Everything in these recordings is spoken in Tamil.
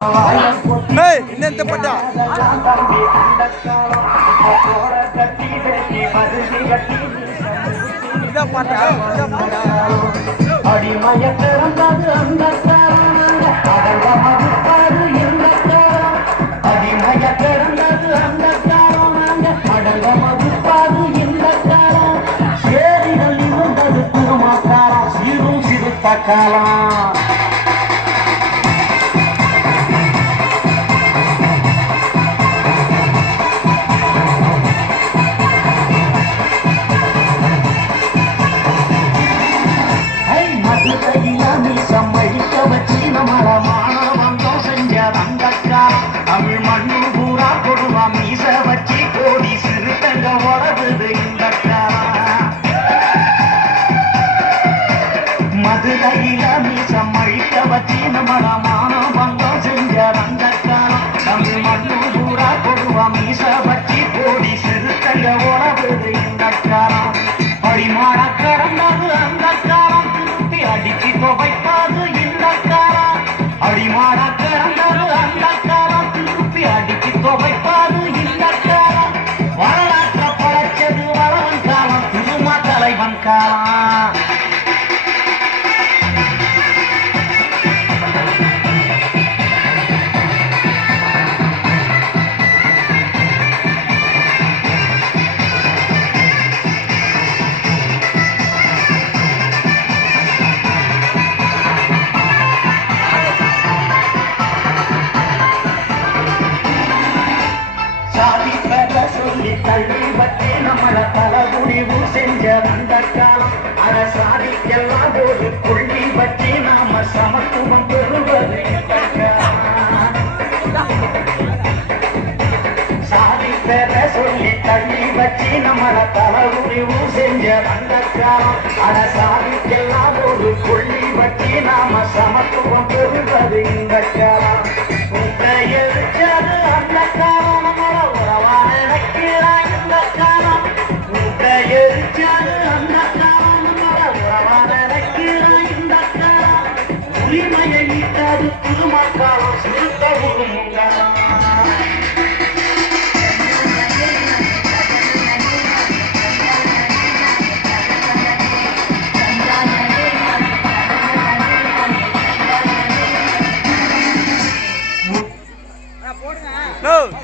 ಇನ್ನೆಂತ ಪಟ್ಟ ಇದ ಪಾಠ அடிமய பிறந்தது அந்த அடிமய பிறந்தது அந்த அடங்க மதுப்பாது இந்த சேரிகள் இருந்தது திருமக்காலம் சிறும் சிறுத்த காலம் தமிழ் மண்ணு பூரா கொடுவா மீச வச்சு கோடி சிறுத்தங்க உறவுது இந்த மதுரையில மீசம் அழிக்க வச்சு நம்மள மானம் பங்கம் செஞ்ச அந்த காலம் தமிழ் மண்ணு பூரா கொடுவா மீச வச்சு கோடி சிறுத்தங்க உறவுது இந்த காலம் பரிமாண கடந்தது அந்த காலம் திருப்பி அடிச்சு துவைக்காது இந்த காலம் அடிமாட கடந்தது அந்த காலம் திருப்பி அடிச்சு துவைப்பாது இந்த காலம் வரலாற்ற படைச்சது வளவன் காலம் திருமா தலைவன் காலம் சொல்லி கல்வி பற்றி நம்மள தலகுடிவு செஞ்ச அந்த காலம் அரசாதிக்கெல்லாம் ஒரு கொள்ளி பற்றி நாம சமத்துவம் பெறுவது சாதி பெற சொல்லி கல்வி பற்றி நம்மள தலகுடிவு செஞ்ச அந்த காலம் அரசாதிக்கெல்லாம் ஒரு கொள்ளி பற்றி நாம சமத்துவம் பெறுவது இந்த காலம் எரிச்சது அந்த காலம் நம்மள உறவான இந்த காலம் எரிச்சது அந்த காலம் நம்மள உறவான இந்த காலம் உரிமையை நீட்டது திருமக்காலம் சிறுத்த உருமுங்காலம்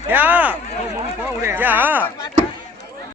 क्या क्या